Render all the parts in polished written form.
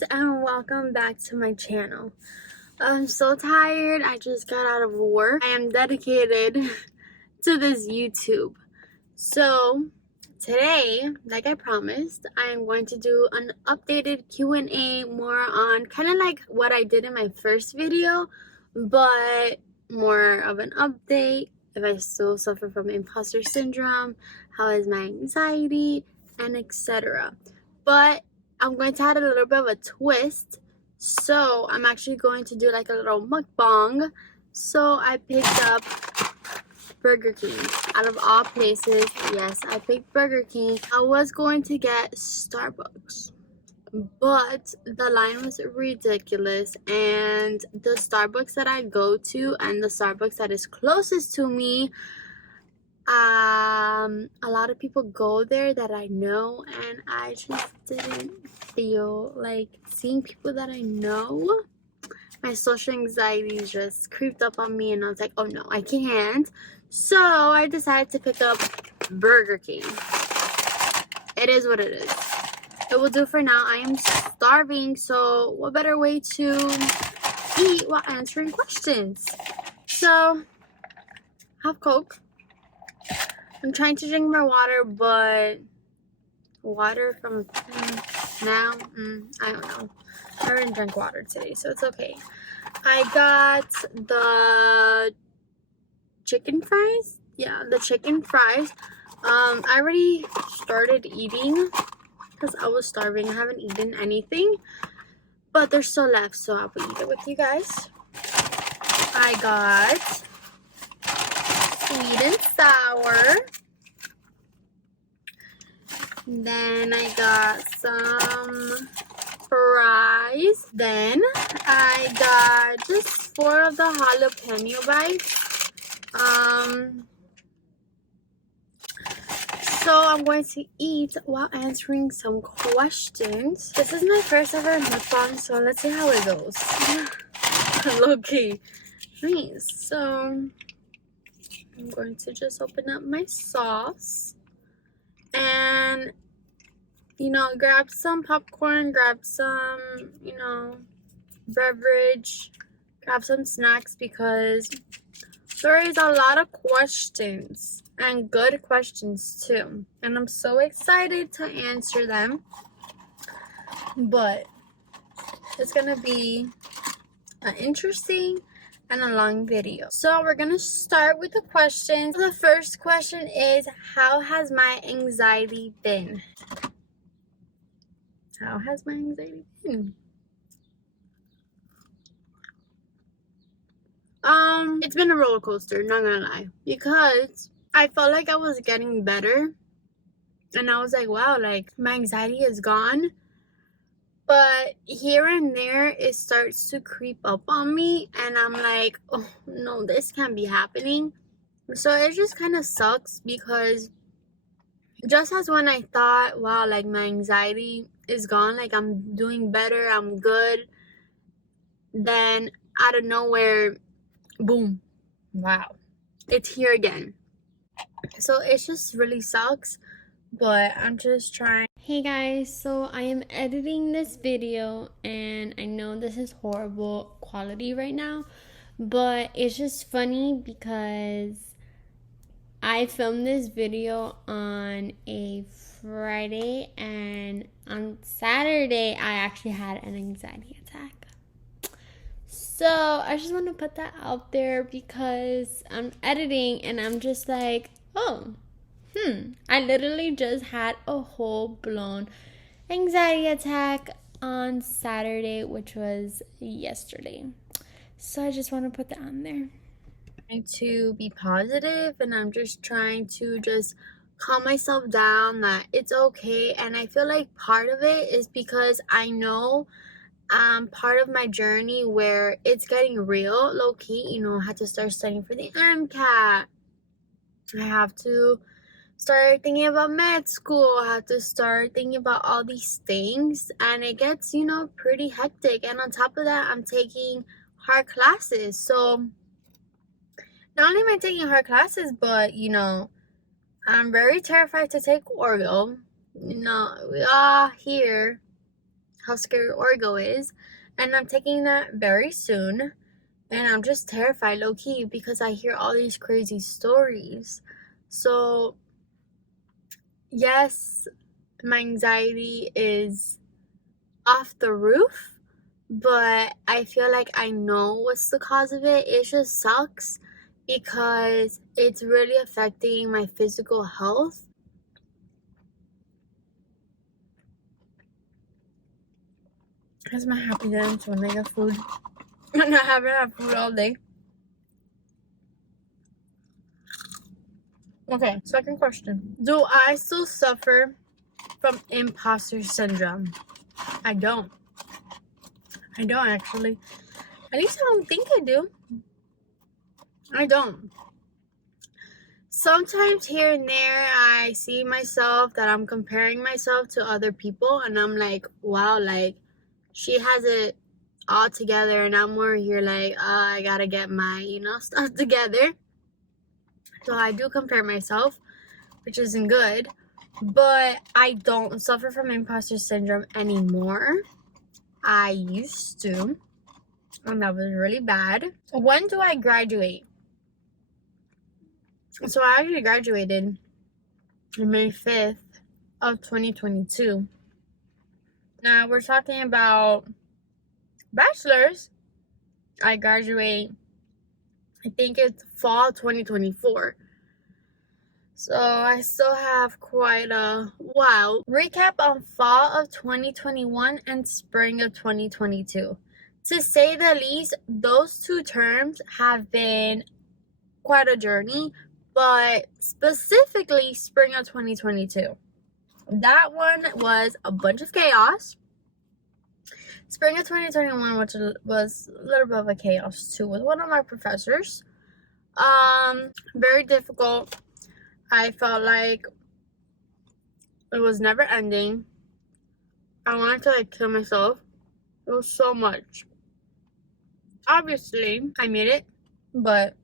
guys, and welcome back to my channel. I'm so tired. I just got out of work. I am dedicated to this YouTube. So today, like I promised, I am going to do an updated Q&A more on kind of like what I did in my first video, but more of an update. If I still suffer from imposter syndrome, how is my anxiety, and etc. But I'm going to add a little bit of a twist. So I'm actually going to do like a little mukbang. So I picked up Burger King. Out of all places, yes, I picked Burger King. I was going to get Starbucks, but the line was ridiculous, and the Starbucks that I go to and the Starbucks that is closest to me, a lot of people go there that I know, and I just didn't feel like seeing people that I know. My social anxiety just creeped up on me, and I was like, oh no, I can't. So I decided to pick up Burger King. It is what it is. It will do for now. I am starving, so what better way to eat while answering questions? So, have Coke. I'm trying to drink more water, but water from now, I don't know. I already drank water today, so it's okay. I got the chicken fries. Yeah, the chicken fries. I already started eating because I was starving. I haven't eaten anything, but there's still left, so I will eat it with you guys. I got sweet and sour. Then I got some fries. Then I got just 4 of the jalapeno bites. So I'm going to eat while answering some questions. This is my first ever mukbang, so let's see how it goes. Low-key. Nice. So I'm going to just open up my sauce and, grab some popcorn, grab some, beverage, grab some snacks, because there is a lot of questions, and good questions too, and I'm so excited to answer them. But it's gonna be an interesting and a long video. So we're gonna start with the questions. The first question is, how has my anxiety been? How has my anxiety been? It's been a roller coaster, not gonna lie, because I felt like I was getting better, and I was like, wow, like my anxiety is gone. But here and there, it starts to creep up on me, and I'm like, oh no, this can't be happening. So it just kind of sucks, because just as when I thought, wow, like my anxiety is gone, like I'm doing better, I'm good, then out of nowhere, boom, wow, it's here again. So it just really sucks, but I'm just trying. Hey guys, so I am editing this video, and I know this is horrible quality right now, but it's just funny because I filmed this video on a Friday, and on Saturday I actually had an anxiety attack. So I just want to put that out there, because I'm editing and I'm just like, oh, I literally just had a whole blown anxiety attack on Saturday, which was yesterday. So I just want to put that on there. Trying to be positive, and I'm just trying to just calm myself down that it's okay. And I feel like part of it is because I know part of my journey where it's getting real, low-key. I had to start studying for the MCAT. I have to start thinking about med school. I have to start thinking about all these things, and it gets, pretty hectic. And on top of that, I'm taking hard classes. So not only am I taking hard classes, but, I'm very terrified to take oral. We are here. how scary orgo is, and I'm taking that very soon. And I'm just terrified, low-key, because I hear all these crazy stories. So yes, my anxiety is off the roof, but I feel like I know what's the cause of it. It just sucks because it's really affecting my physical health. That's my happy dance when I get food. And I haven't had food all day. Okay, second question. Do I still suffer from imposter syndrome? I don't. I don't actually. At least I don't think I do. I don't. Sometimes here and there I see myself that I'm comparing myself to other people, and I'm like, wow, like she has it all together, and I'm more here like, I gotta get my, stuff together. So I do compare myself, which isn't good, but I don't suffer from imposter syndrome anymore. I used to, and that was really bad. When do I graduate? So I actually graduated on May 5th of 2022. Now we're talking about bachelor's. I graduate, I think it's fall 2024. So I still have quite a while. Recap on fall of 2021 and spring of 2022. To say the least, those two terms have been quite a journey, but specifically spring of 2022. That one was a bunch of chaos. Spring of 2021, which was a little bit of a chaos too, with one of my professors. Very difficult. I felt like it was never ending. I wanted to kill myself. It was so much. Obviously, I made it, but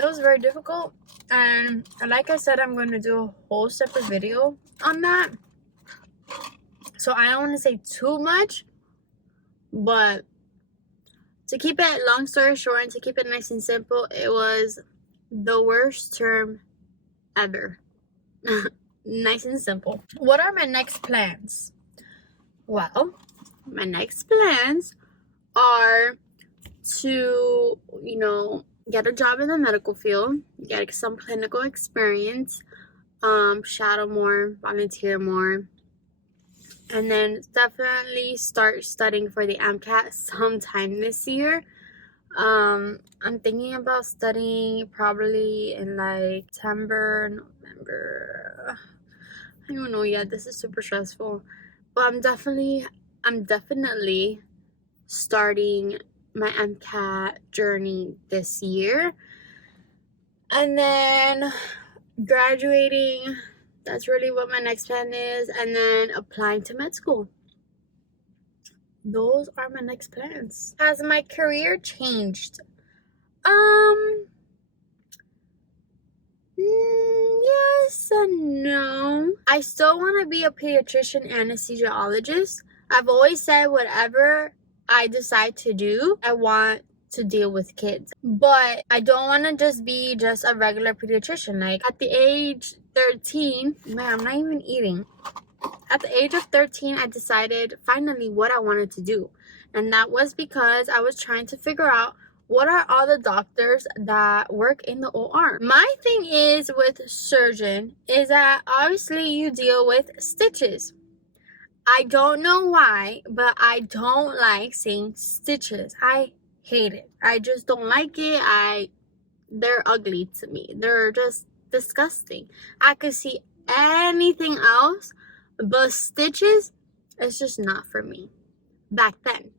it was very difficult. And like I said, I'm going to do a whole separate video on that. So I don't want to say too much, but to keep it long story short and to keep it nice and simple, it was the worst term ever. Nice and simple. What are my next plans? Well, my next plans are to, get a job in the medical field, get some clinical experience, shadow more, volunteer more, and then definitely start studying for the MCAT sometime this year. I'm thinking about studying probably in like September, November. I don't know yet. This is super stressful, but I'm definitely starting my MCAT journey this year, and then graduating. That's really what my next plan is, and then applying to med school. Those are my next plans. Has my career changed? Yes and no. I still want to be a pediatrician anesthesiologist. I've always said whatever I decide to do, I want to deal with kids. But I don't want to just be a regular pediatrician. Like at the age 13, man, I'm not even eating. At the age of 13, I decided finally what I wanted to do. And that was because I was trying to figure out what are all the doctors that work in the OR. My thing is with surgeon is that obviously you deal with stitches. I don't know why, but I don't like seeing stitches. I hate it. I just don't like it. They're ugly to me. They're just disgusting. I could see anything else, but stitches, it's just not for me back then.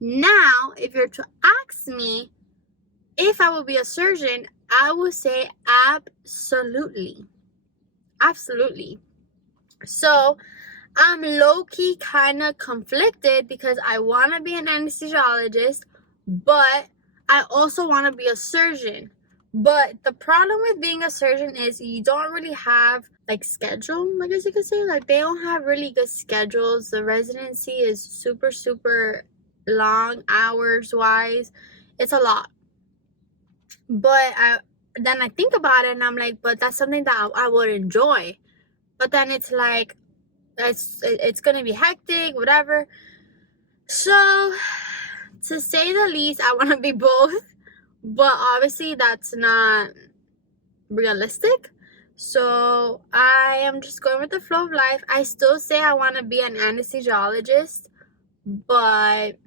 Now, if you're to ask me if I would be a surgeon, I would say absolutely. Absolutely. So, I'm low-key kind of conflicted because I want to be an anesthesiologist, but I also want to be a surgeon. But the problem with being a surgeon is you don't really have like schedule, I guess you could say. Like they don't have really good schedules. The residency is super, super long hours wise. It's a lot. But then I think about it and I'm like, but that's something that I would enjoy. But then it's like, it's gonna be hectic, whatever. So to say the least, I want to be both, but obviously that's not realistic. So I am just going with the flow of life. I still say I want to be an anesthesiologist, but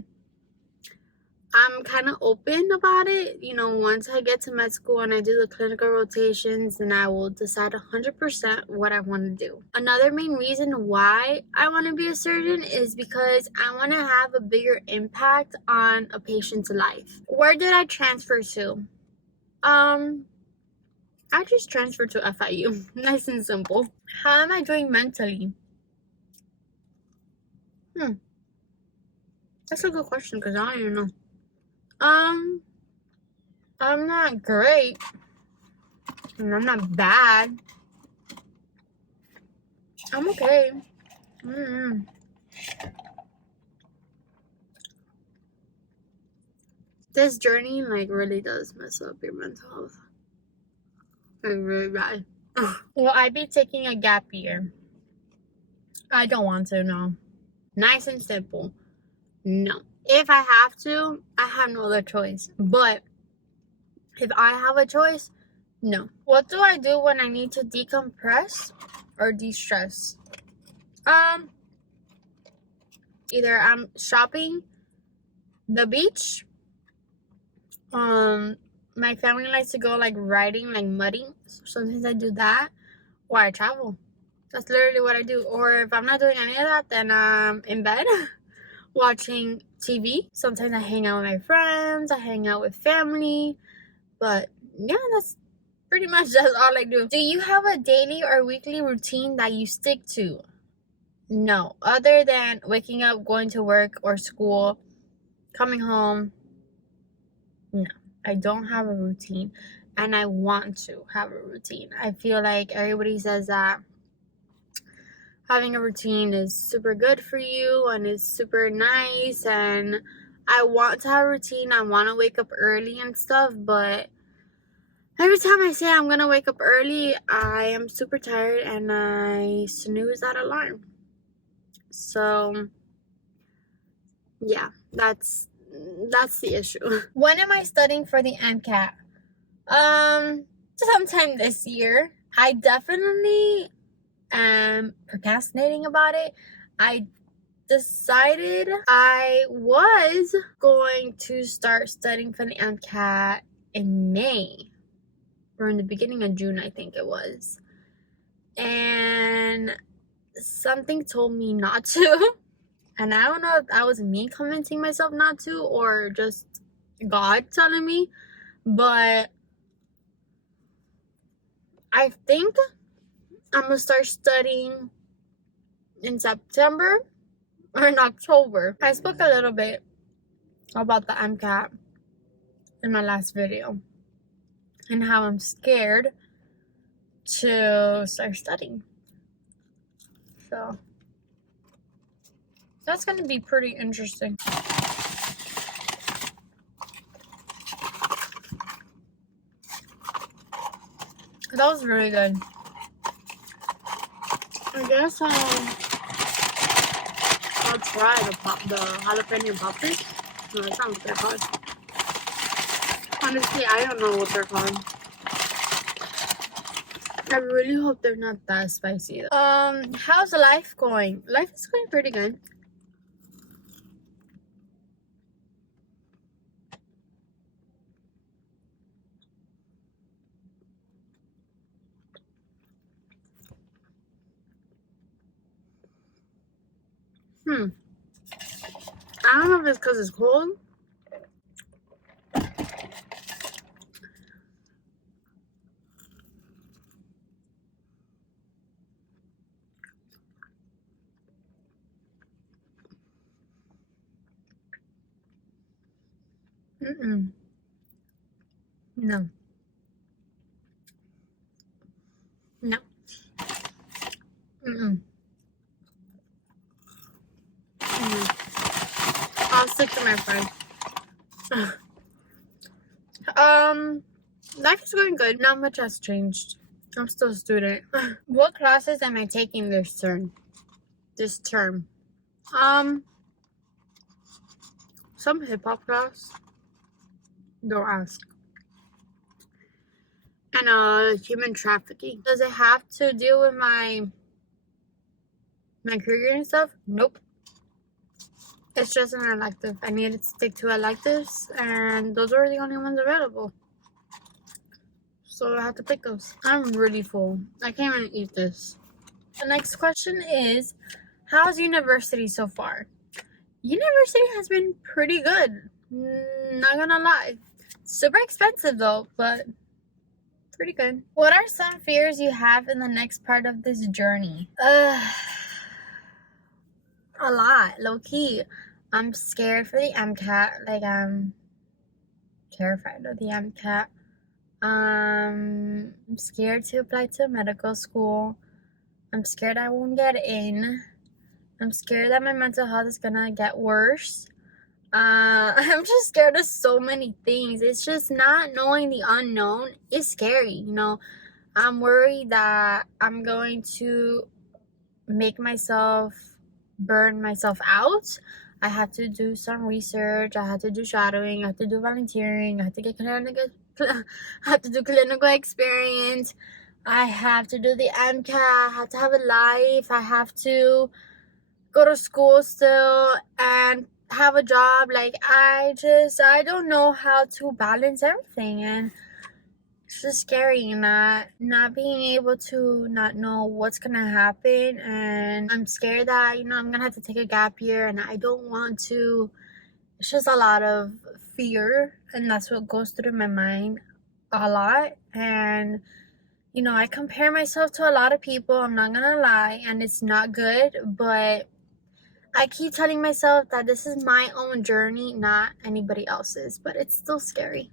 I'm kind of open about it. You know, once I get to med school and I do the clinical rotations, then I will decide 100% what I want to do. Another main reason why I want to be a surgeon is because I want to have a bigger impact on a patient's life. Where did I transfer to? I just transferred to FIU. Nice and simple. How am I doing mentally? That's a good question because I don't even know. I'm not great. And I'm not bad. I'm okay. This journey like really does mess up your mental health. Like really bad. Will I be taking a gap year? I don't want to, no. Nice and simple. No. If I have to, I have no other choice. But if I have a choice, no. What do I do when I need to decompress or de-stress? Either I'm shopping, the beach. My family likes to go like riding, like mudding. So sometimes I do that, or I travel. That's literally what I do. Or if I'm not doing any of that, then I'm in bed watching TV. Sometimes I hang out with my friends. I hang out with family. But yeah, that's pretty much that's all I do. Do you have a daily or weekly routine that you stick to? No, other than waking up, going to work or school, coming home. No, I don't have a routine, and I want to have a routine. I feel like everybody says that having a routine is super good for you and is super nice, and I want to have a routine. I want to wake up early and stuff, but every time I say I'm gonna wake up early, I am super tired and I snooze that alarm. So yeah, that's the issue. When am I studying for the MCAT? Sometime this year. I definitely am procrastinating about it. I decided I was going to start studying for the MCAT in May, or in the beginning of June, I think it was. And something told me not to. And I don't know if that was me convincing myself not to or just God telling me. But I think I'm going to start studying in September or in October. I spoke a little bit about the MCAT in my last video and how I'm scared to start studying. So that's going to be pretty interesting. That was really good. I guess I'll try the jalapeno poppers. No, that's not what they're called. Honestly, I don't know what they're called. I really hope they're not that spicy. How's life going? Life is going pretty good. I don't know if it's because it's cold. No. No. Mm-mm. Mm-mm. I'll stick to my friend. Life is going good. Not much has changed. I'm still a student. What classes am I taking this term? Some hip hop class. Don't ask. And human trafficking. Does it have to deal with my career and stuff? Nope. It's just an elective. I needed to stick to electives, and those were the only ones available. So I had to pick those. I'm really full. I can't even eat this. The next question is, how's university so far? University has been pretty good. Not gonna lie. Super expensive though, but pretty good. What are some fears you have in the next part of this journey? A lot, low key. I'm scared for the MCAT. Like, I'm terrified of the MCAT. I'm scared to apply to medical school. I'm scared I won't get in. I'm scared that my mental health is gonna get worse. I'm just scared of so many things. It's just not knowing the unknown is scary, you know. I'm worried that I'm going to make myself burn myself out. I have to do some research. I have to do shadowing. I have to do volunteering. I have to get I have to do clinical experience. I have to do the MCAT. I have to have a life. I have to go to school still and have a job. Like, I don't know how to balance everything, and it's just scary not being able to not know what's gonna happen. And I'm scared that, I'm gonna have to take a gap year, and I don't want to. It's just a lot of fear, and that's what goes through my mind a lot. And I compare myself to a lot of people, I'm not gonna lie, and it's not good, but I keep telling myself that this is my own journey, not anybody else's, but it's still scary.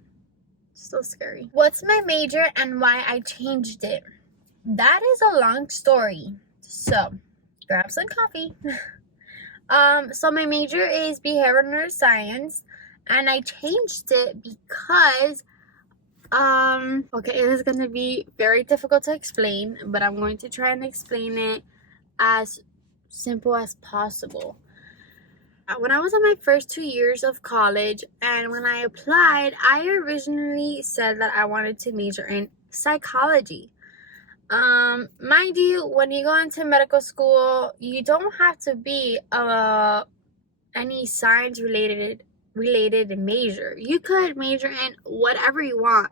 Still scary. What's my major and why I changed it? That is a long story. So, grab some coffee. So my major is behavioral neuroscience, and I changed it because okay, it is going to be very difficult to explain, but I'm going to try and explain it as simple as possible. When I was in my first 2 years of college, and when I applied, I originally said that I wanted to major in psychology. Mind you, when you go into medical school, you don't have to be any science related major. You could major in whatever you want.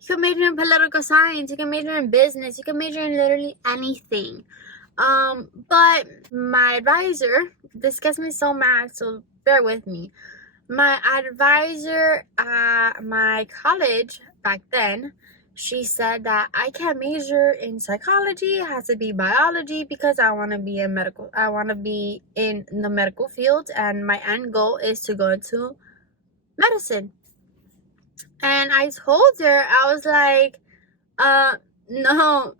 You can major in political science, you can major in business, you can major in literally anything. But my advisor, this gets me so mad, so bear with me. My advisor at my college back then, she said that I can't major in psychology, it has to be biology, because I want to be in the medical field, and my end goal is to go into medicine. And I told her, I was like, no,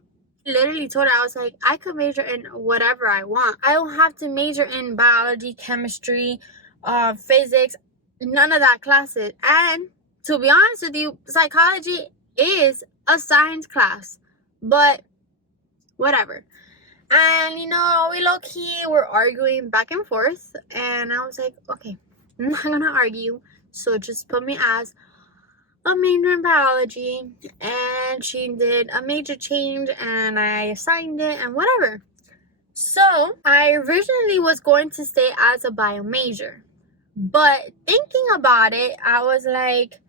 literally told her, I was like, I could major in whatever I want. I don't have to major in biology, chemistry, physics, none of that classes. And to be honest with you, psychology is a science class, but whatever. And we low-key were arguing back and forth, and I was like, okay, I'm not gonna argue, so just put me as a major in biology. And she did a major change, and I assigned it, and whatever. So I originally was going to stay as a bio major, but thinking about it, I was like,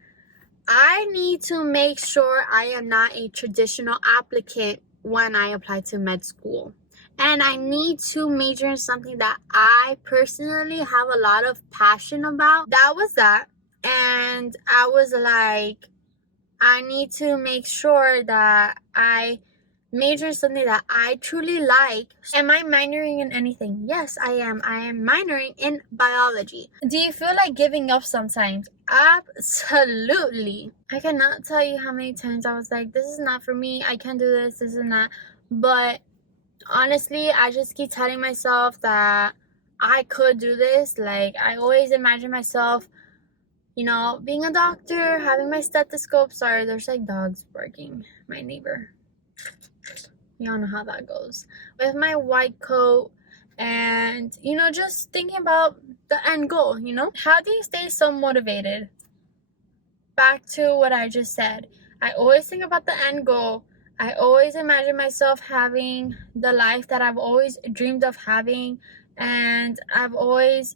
I need to make sure I am not a traditional applicant when I apply to med school. And I need to major in something that I personally have a lot of passion about. That was that. And I was like, I need to make sure that I major in something that I truly like. Am I minoring in anything? Yes, I am. I am minoring in biology. Do you feel like giving up sometimes? Absolutely. I cannot tell you how many times I was like, this is not for me. I can't do this. This is not. But honestly, I just keep telling myself that I could do this. Like, I always imagine myself, being a doctor, having my stethoscope. Sorry, there's like dogs barking. My neighbor. Y'all know how that goes. With my white coat and, just thinking about the end goal, How do you stay so motivated? Back to what I just said. I always think about the end goal. I always imagine myself having the life that I've always dreamed of having, and I've always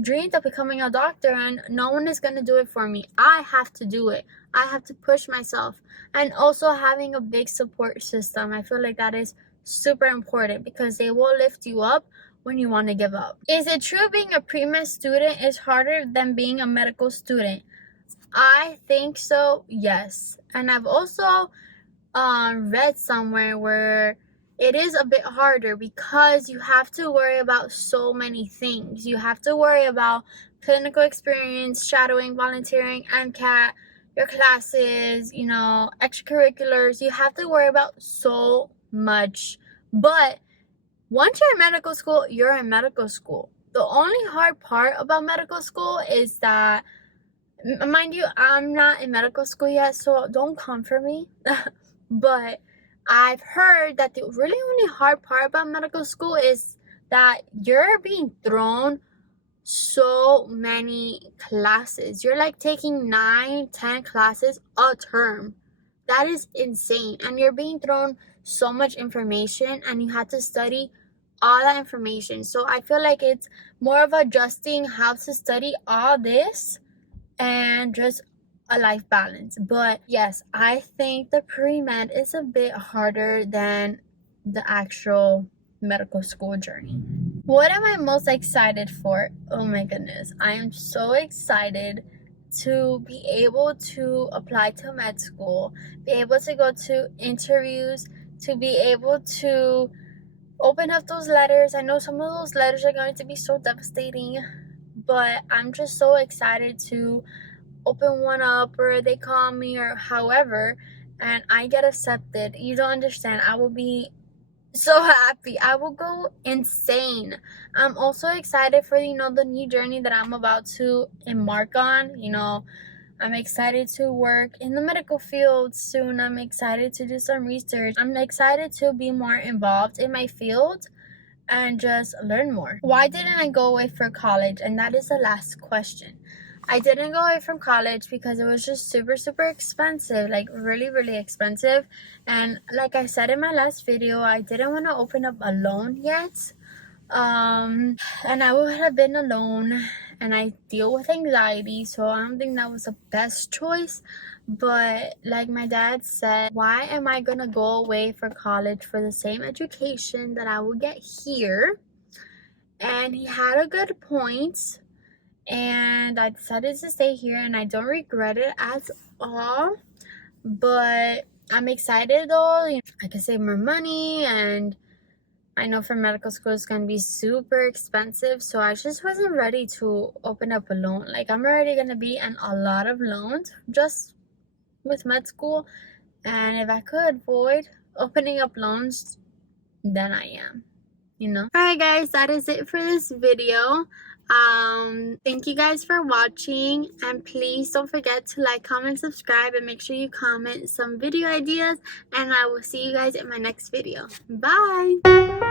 dreamed of becoming a doctor, and no one is going to do it for me. I have to do it. I have to push myself. And also having a big support system. I feel like that is super important because they will lift you up when you want to give up. Is it true being a pre-med student is harder than being a medical student? I think so, yes. And I've also read somewhere where it is a bit harder because you have to worry about so many things. You have to worry about clinical experience, shadowing, volunteering, MCAT, your classes, extracurriculars. You have to worry about so much. But once you're in medical school, you're in medical school. The only hard part about medical school is that, mind you, I'm not in medical school yet, so don't come for me. But I've heard that the really only hard part about medical school is that you're being thrown so many classes. You're like taking 9-10 classes a term. That is insane. And you're being thrown so much information, and you have to study all that information. So I feel like it's more of adjusting how to study all this and just a life balance. But yes, I think the pre-med is a bit harder than the actual medical school journey. What am I most excited for? Oh my goodness, I am so excited to be able to apply to med school, be able to go to interviews, to be able to open up those letters. I know some of those letters are going to be so devastating, but I'm just so excited to open one up, or they call me, or however, and I get accepted. You don't understand. I will be so happy. I will go insane. I'm also excited for the new journey that I'm about to embark on. I'm excited to work in the medical field soon. I'm excited to do some research. I'm excited to be more involved in my field and just learn more. Why didn't I go away for college? And that is the last question. I didn't go away from college because it was just super, super expensive, like really, really expensive. And like I said in my last video, I didn't want to open up a loan yet. And I would have been alone, and I deal with anxiety, so I don't think that was the best choice. But like my dad said, why am I gonna go away for college for the same education that I will get here? And he had a good point, and I decided to stay here, and I don't regret it at all. But I'm excited though. I can save more money, and I know for medical school it's going to be super expensive, so I just wasn't ready to open up a loan. Like, I'm already going to be in a lot of loans just with med school, and if I could avoid opening up loans, then I am, Alright guys, that is it for this video. Thank you guys for watching, and please don't forget to like, comment, subscribe, and make sure you comment some video ideas, and I will see you guys in my next video. Bye!